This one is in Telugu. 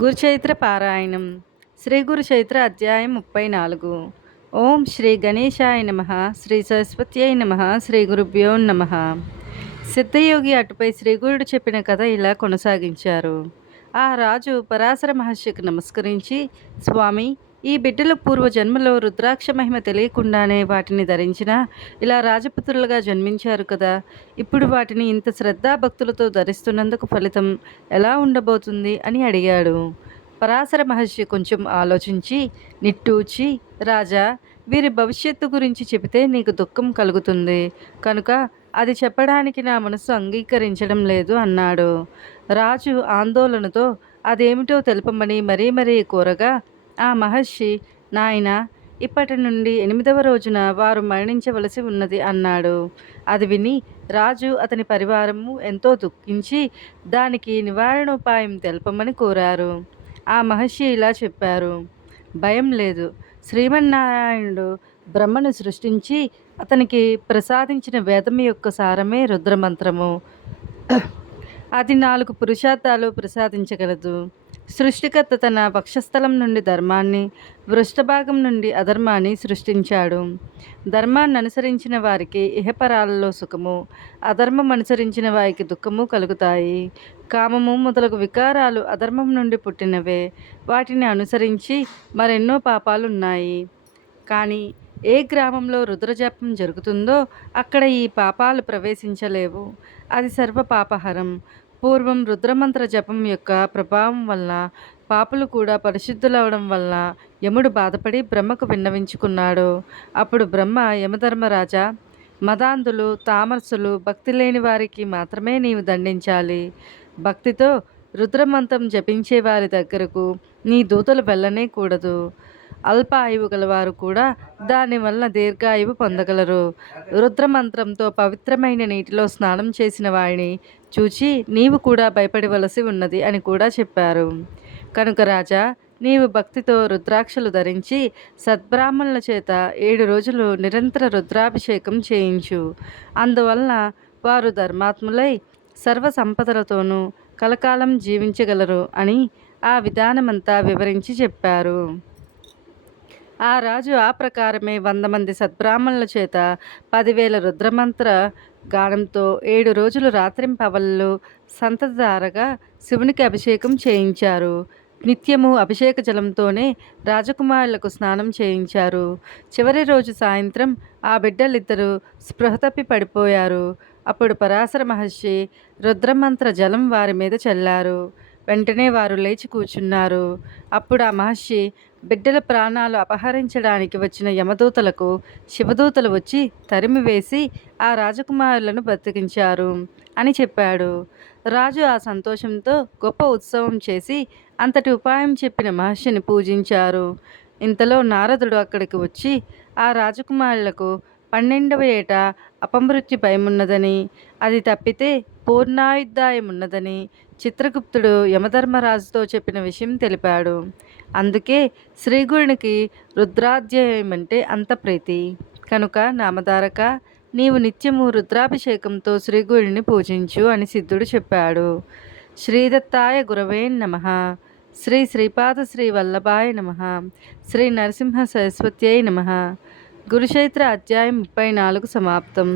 గురుచైత్ర పారాయణం. శ్రీ గురుచైత్ర అధ్యాయం 34. ఓం శ్రీ గణేశాయ నమః. శ్రీ సరస్వత్యై నమః. శ్రీ గురుభ్యో నమః. సిద్ధయోగి అటుపై శ్రీగురుడు చెప్పిన కథ ఇలా కొనసాగించారు. ఆ రాజు పరాశర మహర్షికి నమస్కరించి, స్వామి, ఈ బిడ్డలు పూర్వజన్మలో రుద్రాక్ష మహిమ తెలియకుండానే వాటిని ధరించిన ఇలా రాజపుత్రులుగా జన్మించారు కదా, ఇప్పుడు వాటిని ఇంత శ్రద్ధాభక్తులతో ధరిస్తున్నందుకు ఫలితం ఎలా ఉండబోతుంది అని అడిగాడు. పరాశర మహర్షి కొంచెం ఆలోచించి నిట్టూచి, రాజా, వీరి భవిష్యత్తు గురించి చెబితే నీకు దుఃఖం కలుగుతుంది కనుక అది చెప్పడానికి నా మనసు అంగీకరించడం లేదు అన్నాడు. రాజు ఆందోళనతో అదేమిటో తెలుపమని మరీ మరీ కోరగా ఆ మహర్షి, నాయనా, ఇప్పటి నుండి 8వ రోజున వారు మరణించవలసి ఉన్నది అన్నాడు. అది విని రాజు అతని పరివారము ఎంతో దుఃఖించి దానికి నివారణోపాయం తెలపమని కోరారు. ఆ మహర్షి ఇలా చెప్పారు. భయం లేదు. శ్రీమన్నారాయణుడు బ్రహ్మను సృష్టించి అతనికి ప్రసాదించిన వేదం యొక్క సారమే రుద్రమంత్రము. అది 4 పురుషార్థాలు ప్రసాదించగలదు. సృష్టికర్త తన వక్షస్థలం నుండి ధర్మాన్ని, వృష్ఠభాగం నుండి అధర్మాన్ని సృష్టించాడు. ధర్మాన్ని అనుసరించిన వారికి ఇహపరాలలో సుఖము, అధర్మం అనుసరించిన వారికి దుఃఖము కలుగుతాయి. కామము మొదలగు వికారాలు అధర్మం నుండి పుట్టినవే. వాటిని అనుసరించి మరెన్నో పాపాలున్నాయి. కానీ ఏ గ్రామంలో రుద్రజపం జరుగుతుందో అక్కడ ఈ పాపాలు ప్రవేశించలేవు. అది సర్వ పాపహరం. పూర్వం రుద్రమంత్ర జపం యొక్క ప్రభావం వల్ల పాపులు కూడా పరిశుద్ధులవడం వల్ల యముడు బాధపడి బ్రహ్మకు విన్నవించుకున్నాడు. అప్పుడు బ్రహ్మ, యమధర్మరాజా, మదాంధులు, తామరసులు, భక్తి లేని వారికి మాత్రమే నీవు దండించాలి. భక్తితో రుద్రమంత్రం జపించే వారి దగ్గరకు నీ దూతలు వెళ్ళనే కూడదు. అల్ప ఆయువు గలవారు కూడా దానివల్ల దీర్ఘాయువు పొందగలరు. రుద్రమంత్రంతో పవిత్రమైన నీటిలో స్నానం చేసిన వాడిని చూచి నీవు కూడా భయపడవలసి ఉన్నది అని కూడా చెప్పారు. కనుక రాజా, నీవు భక్తితో రుద్రాక్షలు ధరించి సద్బ్రాహ్మణుల చేత 7 రోజులు నిరంతర రుద్రాభిషేకం చేయించు. అందువలన వారు ధర్మాత్ములై సర్వ సంపదలతోనూ కలకాలం జీవించగలరు అని ఆ విధానమంతా వివరించి చెప్పారు. ఆ రాజు ఆ ప్రకారమే 100 మంది సద్బ్రాహ్మణుల చేత 10,000 రుద్రమంత్ర గానంతో 7 రోజులు రాత్రింపవళ్ళు సంతతధారగా శివునికి అభిషేకం చేయించారు. నిత్యము అభిషేక జలంతోనే రాజకుమారులకు స్నానం చేయించారు. చివరి రోజు సాయంత్రం ఆ బిడ్డలిద్దరూ స్పృహ తప్పి పడిపోయారు. అప్పుడు పరాశర మహర్షి రుద్రమంత్ర జలం వారి మీద చల్లారు. వెంటనే వారు లేచి కూర్చున్నారు. అప్పుడు ఆ మహర్షి, బిడ్డల ప్రాణాలు అపహరించడానికి వచ్చిన యమదూతలకు శివదూతలు వచ్చి తరిమివేసి ఆ రాజకుమారులను బ్రతికించారు అని చెప్పాడు. రాజు ఆ సంతోషంతో గొప్ప ఉత్సవం చేసి అంతటి ఉపాయం చెప్పిన మహర్షిని పూజించారు. ఇంతలో నారదుడు అక్కడికి వచ్చి ఆ రాజకుమారులకు 12వ ఏట అపమృత్యు భయమున్నదని, అది తప్పితే పూర్ణాయుద్ధాయమున్నదని చిత్రగుప్తుడు యమధర్మరాజుతో చెప్పిన విషయం తెలిపాడు. అందుకే శ్రీగురునికి రుద్రాధ్యాయం అంటే అంత ప్రీతి. కనుక నామధారక, నీవు నిత్యము రుద్రాభిషేకంతో శ్రీగురుని పూజించు అని సిద్ధుడు చెప్పాడు. శ్రీదత్తాయ గురవే నమః. శ్రీ శ్రీపాద శ్రీ వల్లభాయ నమః. శ్రీ నరసింహ సరస్వత్యై నమః. గురుచైత్ర అధ్యాయం 34 సమాప్తం.